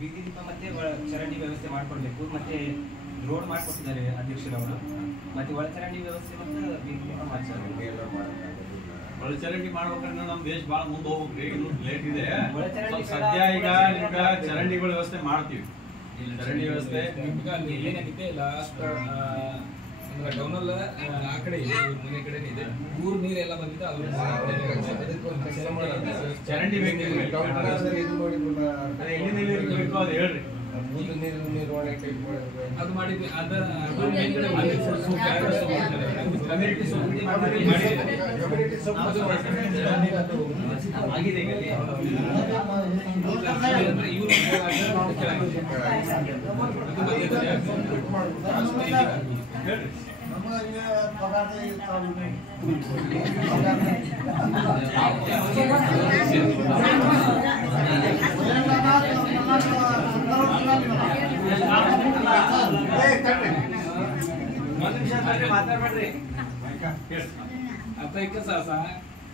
ಬೀದಿ ದೀಪ ಮತ್ತೆ ಚರಂಡಿ ವ್ಯವಸ್ಥೆ ಮಾಡ್ಕೊಡ್ಬೇಕು. ಮತ್ತೆ ರೋಡ್ ಮಾಡ್ಕೊಟ್ಟಿದ್ದಾರೆ ಅಧ್ಯಕ್ಷರವರು. ಮತ್ತೆ ಒಳಚರಂಡಿ ವ್ಯವಸ್ಥೆ ಮತ್ತು ಬೀದಿ ದೀಪ ಒಳಚರಂಡಿ ಮಾಡ್ಬೇಕಂದ್ರೆ ನಮ್ಮ ದೇಶ ಬಹಳ ಮುಂದೆ ಹೋಗ್ಬೇಕ್ರಿ. ಇನ್ನು ಲೇಟ್ ಇದೆ. ಸದ್ಯ ಈಗ ನಿಮ್ಗೆ ಚರಂಡಿಗಳ ವ್ಯವಸ್ಥೆ ಮಾಡ್ತೀವಿ. ಚರಂಡಿ ವ್ಯವಸ್ಥೆ ಏನಾಗಿದೆ ಲಾಸ್ಟ್ ಟೌನಲ್ಲ ಆ ಕಡೆ ಇದೆ, ಮನೆ ಕಡೆನೇ ಇದೆ. ಊರ್ ನೀರೆಲ್ಲ ಬಂದಿದೆ. ಚರಂಡಿ ಬೇಕು ಅದು ಹೇಳ್ರಿ. ಅದು ಮಾಡಿದ್ವಿ. ಆಗಿದೆ आता एकच असा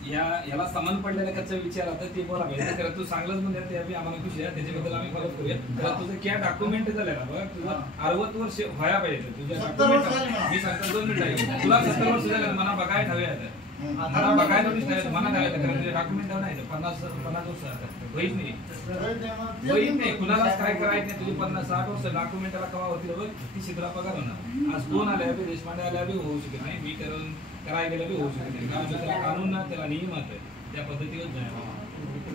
या याला संबंधपडलेल्या कच्चा विचार आता ते बोलावे. तर तू चांगलंच म्हणजे ते आम्हाला खुशी आहे, त्याच्याबद्दल आम्ही फॉलो करूया. तर तुझं क्या डॉक्युमेंट झालं ना बघ, तुझं 60 वर्ष व्हायला पाहिजे. तुझ्या डॉक्युमेंट मी सांगतो 2 मिनिटं तुला 70 वर्ष झालं मला बघायला हवे आता. मला बघायला नाही मला काय कारण डॉक्युमेंट नाही 50 वर्ष होईल नाही कुणालाच काय करायचं नाही. तुझी 50-60 वर्ष डॉक्युमेंटला कवा होती बघ ती शिकला पगार होणार. आज 2 आल्या बी देशपांडे आल्या बी होऊ शकत नाही. मी करून करायला गेलं बी होऊ शकत नाही. कारण त्याला कानून ना त्याला नियमात आहे त्या पद्धतीवर जायला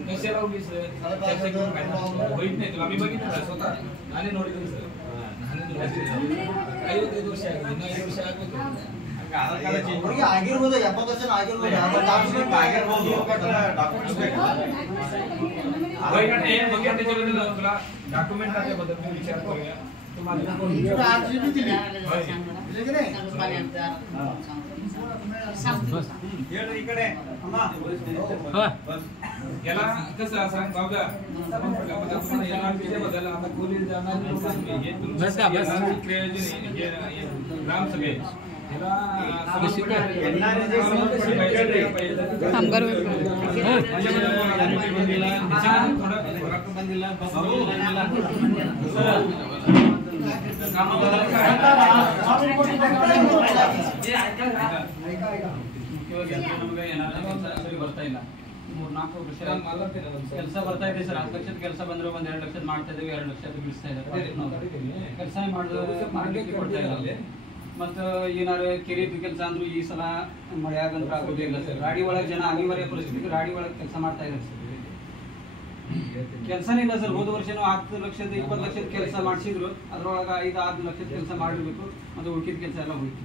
कशाला उगीच चर्चा करून काय होईल नाही. तुला मी बघितलं स्वतः आणि नोडील सर काही 5 वर्ष आहे 5 वर्ष आगोदर ಆಗಿರ್ಬೋದು 70 ವರ್ಷ ಆಗಿರ್ಬೋದು डॉक्युमेंट त्याबद्दल मी विचार करूया. याला कसं सांग बाबा बद्दल आता खोली जाणार ग्रामसभे ಬರ್ತಾ ಇಲ್ಲ. 3-4 ವರ್ಷ ಕೆಲಸ ಬರ್ತಾ ಇದೆ ಸರ್. 10 ಲಕ್ಷದ ಕೆಲಸ ಬಂದ್ರೆ 1-2 ಲಕ್ಷದ ಮಾಡ್ತಾ ಇದೀವಿ. 2 ಲಕ್ಷದ ಬಿಡಿಸ್ತಾ ಇದ್ದಾರೆ. ಕೆಲಸ ಮಾಡ್ಲಿಕ್ಕೆ ಕೊಡ್ತಾ ಇಲ್ಲ. ಮತ್ತು ಏನಾರು ಕೆರೆದು ಕೆಲಸ ಅಂದ್ರು ಈ ಸಲ ಮಳೆಯಾಗಂತ ಆಗೋದಿಲ್ಲ ಸರ್. ಗಾಡಿ ಒಳಗೆ ಜನ ಅನಿವಾರ್ಯ ಪರಿಸ್ಥಿತಿಗೆ ಗಾಡಿ ಒಳಗೆ ಕೆಲಸ ಮಾಡ್ತಾ ಇದ್ದಾರೆ ಸರ್. ಕೆಲಸನೇ ಇಲ್ಲ ಸರ್. ಹೋದ ವರ್ಷನೂ 10 ಲಕ್ಷದ 20 ಲಕ್ಷದ ಕೆಲಸ ಮಾಡಿಸಿದ್ರು. ಅದ್ರೊಳಗೆ 5-6 ಲಕ್ಷದ ಕೆಲಸ ಮಾಡಿರ್ಬೇಕು. ಮತ್ತು ಉಳ್ಕಿದ ಕೆಲಸ ಎಲ್ಲ ಹೋಯ್ತು.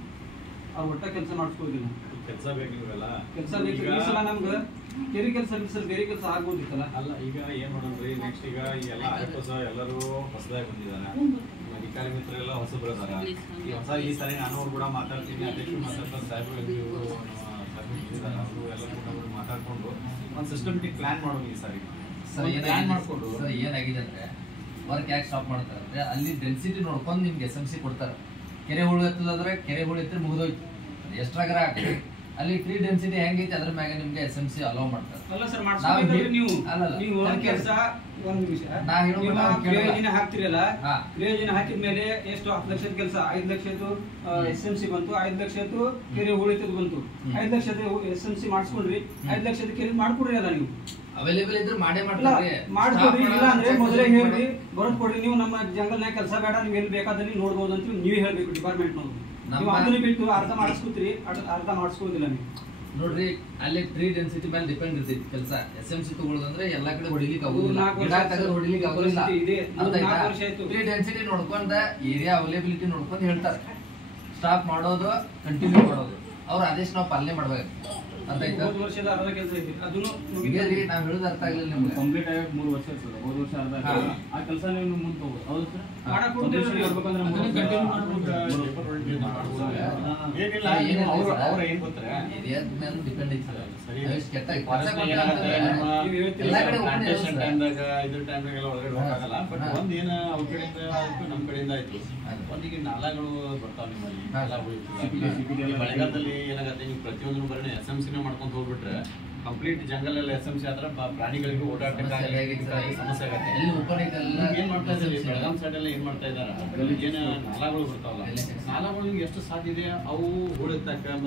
ಅವ್ರು ಒಟ್ಟ ಕೆಲಸ ಮಾಡಿಸ್ಕೋದಿಲ್ಲ. ಕೆಲಸ ಬೇಕಿಲ್ಲ. ಕೆಲಸ ಬೇಕು. ಈ ಸಲ ನಮ್ಗೆ ಕೆರೆ ಕೆಲಸ ಸರ್ ಬೇರೆ ಕೆಲಸ ಆಗ್ಬೋದಿತ್ತಲ್ಲ. ಅಲ್ಲ ಈಗ ಏನ್ ಮಾಡೋಣ್ರಿ ನೆಕ್ಸ್ಟ್ ಈಗ ಎಲ್ಲ ಆರ್ಎಫ್ಎಸ್ ಎಲ್ಲರೂ ಹೊಸದಾಗಿ ಬಂದಿದ್ದಾರೆ. ಅಧಿಕಾರಿ ಮಿತ್ರರೆಲ್ಲ ಹೊಸಬ್ರು ಇದಾರ. ಈ ಸಾರಿ ನಾನು ಕೂಡ ಮಾತಾಡ್ತೀನಿ. ಅಧ್ಯಕ್ಷರು ಮಾತಾಡ್ತಾರೆ, ಸಾಹೇಬರು ಅವರು ಎಲ್ಲ ಕೂಡ ಮಾತಾಡ್ಕೊಂಡು ಒಂದು ಸಿಸ್ಟಮೆಟಿಕ್ ಪ್ಲಾನ್ ಮಾಡೋದು ಈ ಸಾರಿ. ಪ್ಲಾನ್ ಮಾಡ್ಕೊಂಡು ಸರ್ ಏನಾಗಿದೆ ಅಂದ್ರೆ ವರ್ಕ್ ಯಾಕೆ ಸ್ಟಾಪ್ ಮಾಡ್ತಾರೆ ಅಂದ್ರೆ ಅಲ್ಲಿ ಡೆನ್ಸಿಟಿ ನೋಡ್ಕೊಂಡು ನಿಮ್ಗೆ SMC ಕೊಡ್ತಾರೆ. ಕೆರೆ ಹುಳು ಎತ್ತದ್ರೆ ಕೆರೆ ಹುಳು ಎತ್ತರೆ ಮುಗಿದೋಯ್ತು. ಎಷ್ಟ್ರಾಗರ ಆಗ್ತದೆ ಅಲ್ಲಿ ಟ್ರೀ ಡೆನ್ಸಿಟಿ ಹೆಂಗೈತಿ ಅದ್ರ ಮ್ಯಾಗ ನಿಮ್ಗೆ SMC ಅಲೋ ಮಾಡ್ತಾರೆ. ಅಲ್ಲ ಸರ್ ಮಾಡ್ಸ್ಕೊಂಡ್ರೆ ನೀವು ಕೆಲಸ ಒಂದು ನಿಮಿಷ ಕ್ರಿಯೋಜನ ಹಾಕ್ತಿರಲ್ಲ. ಕ್ರಿಯೋಜನ ಹಾಕಿದ ಮೇಲೆ ಎಷ್ಟು 10 ಲಕ್ಷದ ಕೆಲಸ 5 ಲಕ್ಷದ್ದು SMC ಬಂತು. 5 ಲಕ್ಷದ್ದು ಕೆರೆ ಉಳಿತದ ಬಂತು. 5 ಲಕ್ಷದ SMC ಮಾಡಿಸ್ಕೊಂಡ್ರಿ. 5 ಲಕ್ಷದ ಕೆರೆ ಮಾಡ್ಕೊಡ್ರಿ. ಅಲ್ಲ ನೀವು ಅವೈಲೇಬಲ್ ಇದ್ರೆ ಮಾಡೇ ಮಾಡ್ತಾರೆ. ಮಾಡ್ಕೊಡ್ರಿ. ಇಲ್ಲ ಅಂದ್ರೆ ಮೊದಲೇ ಹೇಳ್ರಿ ಬರೋದ್ ಕೊಡ್ರಿ. ನೀವು ನಮ್ಮ ಜಂಗಲ್ನಾಗ ಕೆಲಸ ಬೇಡ, ನೀವು ಎಲ್ಲಿ ಬೇಕಾದ್ರೆ ನೋಡ್ಬೋದು ಅಂತ ನೀವೇ ಹೇಳ್ಬೇಕು ಡಿಪಾರ್ಟ್ಮೆಂಟ್ ನವರು. ನೀವು ಅದನ್ನ ಬಿಟ್ಟು ಅರ್ಧ ಮಾಡಿಸ್ಕೊತೀರಿ, ಅರ್ಧ ಮಾಡಿಸ್ಕೋದಿಲ್ಲ ನೀವು. ನೋಡ್ರಿ ಅಲ್ಲಿ ಟ್ರೀ ಡೆನ್ಸಿಟಿ ಮೇಲೆ ಡಿಪೆಂಡ್ ಇರ್ತೈತಿ ಕೆಲಸ. SMC ತಗೊಳ್ಳೋದಂದ್ರೆ ಎಲ್ಲಾ ಕಡೆ ಹೊಡಿಲಿಕ್ಕೆ ಆಗೋದಿಲ್ಲ. ಗಿಡ ತೆಗೆದು ಹೊಡಿಲಿಕ್ಕೆ ಆಗೋದಿಲ್ಲ. ಟ್ರೀ ಡೆನ್ಸಿಟಿ ನೋಡ್ಕೊಂಡ ಏರಿಯಾ ಅವೈಲೇಬಿಲಿಟಿ ನೋಡ್ಕೊಂಡು ಹೇಳ್ತಾರೆ. ಸ್ಟಾಪ್ ಮಾಡೋದು ಕಂಟಿನ್ಯೂ ಮಾಡೋದು ಅವ್ರ ಆದೇಶ ನಾವು ಪಾಲನೆ ಮಾಡ್ಬೇಕು. ಅರ್ಥ ಆಯ್ತಾ? 3 ವರ್ಷದ ಅರ್ಧ ಕೆಲಸ ಐತಿ. ಅದನ್ನು ನಾವ್ ಹೇಳೋದು ಅರ್ಥ ಆಗ್ಲಿಲ್ಲ ನಿಮ್ಗೆ. ಕಂಪ್ಲೀಟ್ ಆಗಿ 3 ವರ್ಷ ಸರ್. 3 ವರ್ಷ ಅರ್ಧ ಆ ಕೆಲಸ ನೀವು ಮುಂದೆ ಹೋಗ್ಬೋದು. ಹೌದು ಸರ್. ಮಾಡಕ್ ಕೊಡ್ತೀವಿ ಬರ್ಬೇಕಂದ್ರೆ ಕಂಟಿನ್ಯೂ ಮಾಡ್ಬೋದು. ಏನಿಲ್ಲ ಅವ್ರ ಏನ್ ಗೊತ್ತಾರೆ ಏರಿಯಾದ ಮೇಲೆ ಡಿಪೆಂಡ್ ಐತಿ ಸರ್. ಸರಿ ಕೆಟ್ಟ ಎಲ್ಲ ಕಡೆ ಪ್ಲಾಂಟೇಶನ್ ಟೈಮ್ದಾಗ ಇದ್ರ ಟೈಮ್ನಾಗೆಲ್ಲ ಒಳಗಡೆ ಹೋಗಲ್ಲ. ಬಟ್ ಒಂದ್ ಏನ ಅವ್ರ ಕಡೆಯಿಂದ ಆಯ್ತು ನಮ್ಮ ಕಡೆಯಿಂದ ಆಯ್ತು. ಒಂದಿಗೆ ನಾಲಾಗಳು ಬರ್ತಾವ ನಿಮ್ಮಲ್ಲಿ. ಮಳೆಗಾಲದಲ್ಲಿ ಏನಾಗತ್ತೆ ನೀವು ಪ್ರತಿಯೊಂದು ಬರೀ SMC ಮಾಡ್ಕೊಂತ ಹೋಗ್ಬಿಟ್ರೆ ಕಂಪ್ಲೀಟ್ ಜಂಗಲ್ ಎಲ್ಲ SMC ಆದ್ರೆ ಪ್ರಾಣಿಗಳಿಗೆ ಓಡಾಟಕ್ಕೆ ಸಮಸ್ಯೆ ಆಗತ್ತೆ. ಏನ್ ಮಾಡ್ಬೇಕು ಬೆಳಗಾಂ ಸೈಡ್ ಎಲ್ಲ ಏನ್ ಮಾಡ್ತಾ ಇದಾರೆ, ಏನು ನಾಲಾಗಳು ಬರ್ತಾವಲ್ಲ, ನಾಲಾಗಳು ಎಷ್ಟು ಸಾಧ್ಯ ಇದೆ ಅವು ಹೂಳೆತ್ತಕ್ಕ